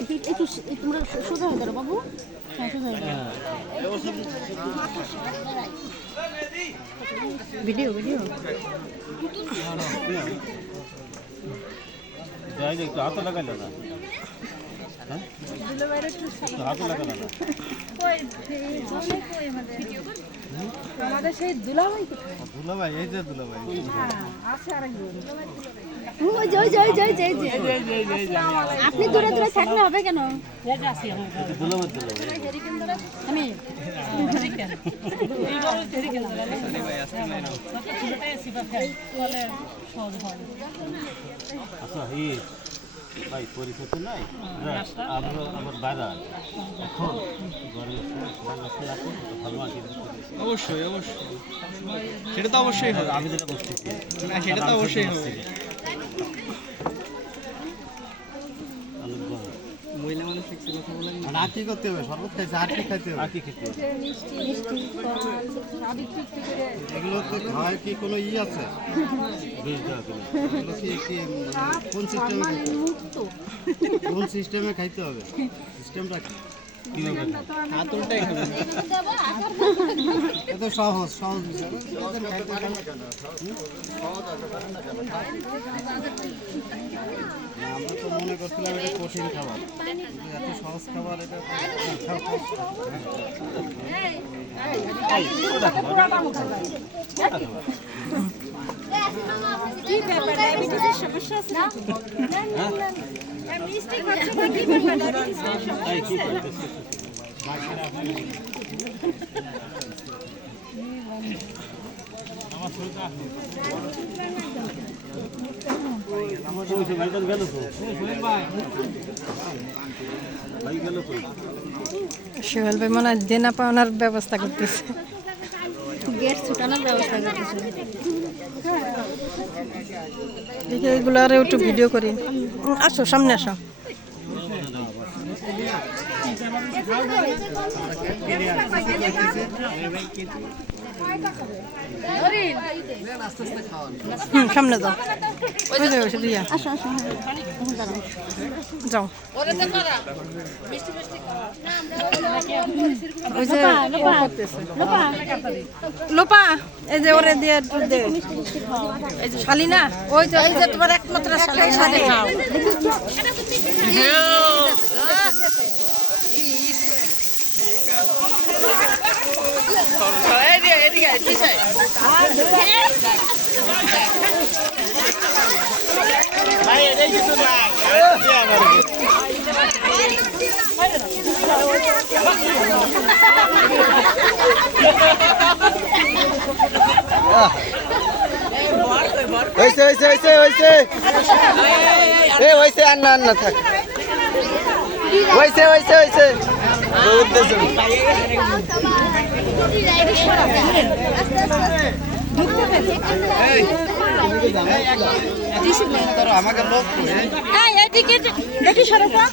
একটু তোমরা সোজা হয়ে দাঁড়ো বাবু। হ্যাঁ সোজা হয়ে দাঁড়ো। ভিডিও ভিডিও একটু হাতে লাগাইল না, হাতে লাগাল না। আমাদের সেই দুলাভাই দুলাভাই, এই যে দুলাভাই আছে আরেকজন। আপনি দূরে দূরে থাকলে হবে কেন? দুলাভাই দুলাভাই আমি আচ্ছা এই ভাই পরিচিত নাই, আমরা আমার বাইরে এখন ঘরে ভালো আছি। অবশ্যই অবশ্যই, সেটা তো অবশ্যই হবে। আমি যেটা বলতেছি না, সেটা তো অবশ্যই হবে। মহিলা মানুষ শিখছে কথা বলেন না। আর কি করতে হবে? শরবত খাইছে, আর কি খাইতে হবে? আর কি খেতে হবে? এগুলো তো খাওয়ার কি কোনো ই আছে? বেশ দেওয়া কিনা? এগুলো কি কোন সিস্টেমে খাইতে হবে? কোন সিস্টেমে খাইতে হবে? সিস্টেমটা কি? হাত উল্টাই খাবেন। এত সহজ সহজ বিষয়। আমরা তো মনে করছিলাম এটা কঠিন খাবার, এত সহজ খাবার এটা। কি ব্যাপার, ডায়াবেটিসের সমস্যা আছে না? মিষ্টি খাচ্ছে না, কি ব্যাপার, ডায়াবেটিসের সোহেল ভাই মনে হয় দেনা পাওনার ব্যবস্থা করতেছে, গ্যাস ছুটানোর ব্যবস্থা করতেছে। দেখি এগুলো আর একটু ভিডিও করি। আসো সামনে আসো। সামনে যাও, ওই যে ওই দিয়া আসো আসো, যাও। ওই যে লোপা, এই যে ওরে দিয়ে একটু দে। এই যে শালি না, ওই যে তোমার একমাত্র শালি, শালি খাও। হয়েছে হয়েছে হয়েছে হয়েছে, এ হয়েছে, আর না আর না থাক, হয়েছে হয়েছে হয়েছে। আমাকে লোক দেখি সরকার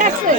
কাটছে